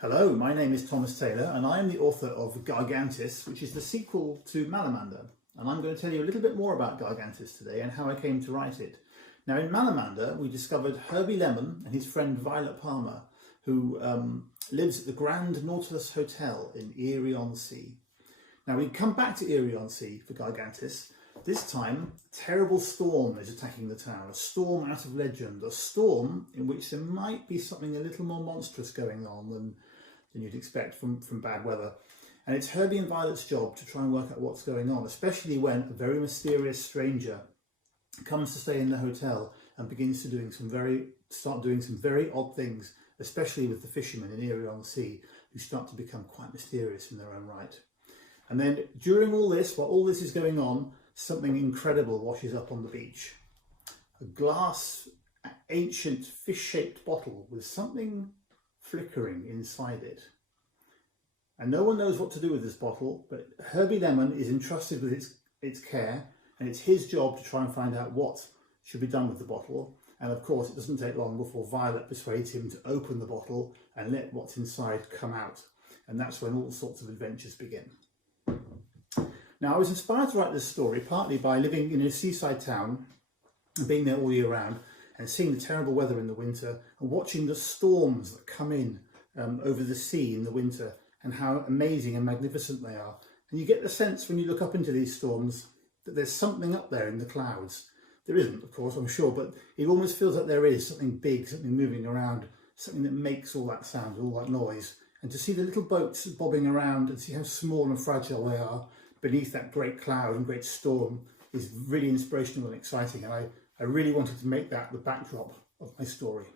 Hello, my name is Thomas Taylor and I am the author of Gargantis, which is the sequel to Malamander. And I'm going to tell you a little bit more about Gargantis today and how I came to write it. Now in Malamander we discovered Herbie Lemon and his friend Violet Palmer, who lives at the Grand Nautilus Hotel in Erie-on-Sea. Now we come back to Erie-on-Sea for Gargantis. This time, a terrible storm is attacking the town, a storm out of legend, a storm in which there might be something a little more monstrous going on than you'd expect from bad weather. And it's Herbie and Violet's job to try and work out what's going on, especially when a very mysterious stranger comes to stay in the hotel and begins to start doing some very odd things, especially with the fishermen in Erie-on-Sea, who start to become quite mysterious in their own right. And then during all this, while all this is going on, something incredible washes up on the beach. A glass, ancient fish-shaped bottle with something flickering inside it. And no one knows what to do with this bottle, but Herbie Lemon is entrusted with its care, and it's his job to try and find out what should be done with the bottle. And of course, it doesn't take long before Violet persuades him to open the bottle and let what's inside come out. And that's when all sorts of adventures begin. Now, I was inspired to write this story partly by living in a seaside town and being there all year round and seeing the terrible weather in the winter and watching the storms that come in over the sea in the winter and how amazing and magnificent they are. And you get the sense when you look up into these storms that there's something up there in the clouds. There isn't, of course, I'm sure, but it almost feels like there is something big, something moving around, something that makes all that sound, all that noise. And to see the little boats bobbing around and see how small and fragile they are beneath that great cloud and great storm is really inspirational and exciting. And I really wanted to make that the backdrop of my story.